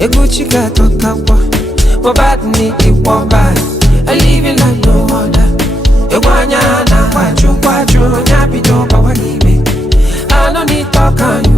A Gucci got on Kawa. My bad need it one bad. I live it like no other. A Wanyana, Quadru, Nyapido, Pawanibe. I don't need talk on